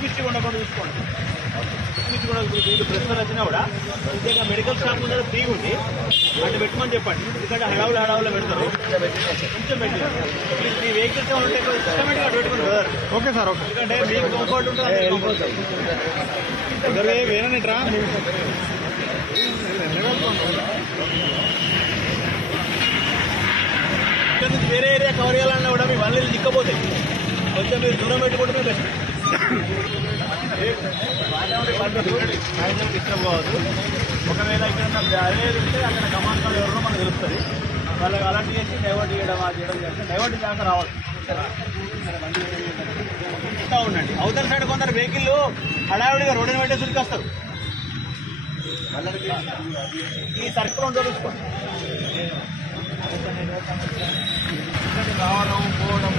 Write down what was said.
పిచ్చి ఉండకుండా చూసుకోండి. పిచ్చి కూడా మీకు ప్రశ్నలు వచ్చినా కూడా ఇంకా మెడికల్ స్టాఫ్ ఉండదు ఫ్రీగా ఉంది అంటే పెట్టమని చెప్పండి. ఎందుకంటే హడావులు పెడతారు. కొంచెం పెట్టి మీ వెహికల్స్ ఉంటే సిస్టమేటిక్గా పెట్టుకుంటారు కదా. Okay sir, okay. ఎందుకంటే మీకు కంఫర్ట్ ఉంటుంది. వేరేట్రా ఇక్కడ నుంచి వేరే ఏరియా కవర్ చేయాలన్నా కూడా మీ వల్ల దిక్కపోతాయి. కొంచెం మీరు దూరం పెట్టుకుంటే బెస్ట్. డిస్టర్బ్ కావద్దు. ఒకవేళ ఇక్కడ అదే ఉంటే అక్కడ కమాండ్ ఎవరినో మనకు తెలుస్తుంది. వాళ్ళకి అలర్ట్ చేసి డైవర్ట్ చేయడం చేస్తే డైవర్ట్ దాకా రావాలి. ఇస్తూ ఉండండి. అవతల సైడ్ కొందరు వెహికల్ హడావిడిగా రోడ్డుని పెట్టే చుట్టుకొస్తారు. ఈ సర్కిల్ ఉందో చూసుకోండి. రావడం పోవడం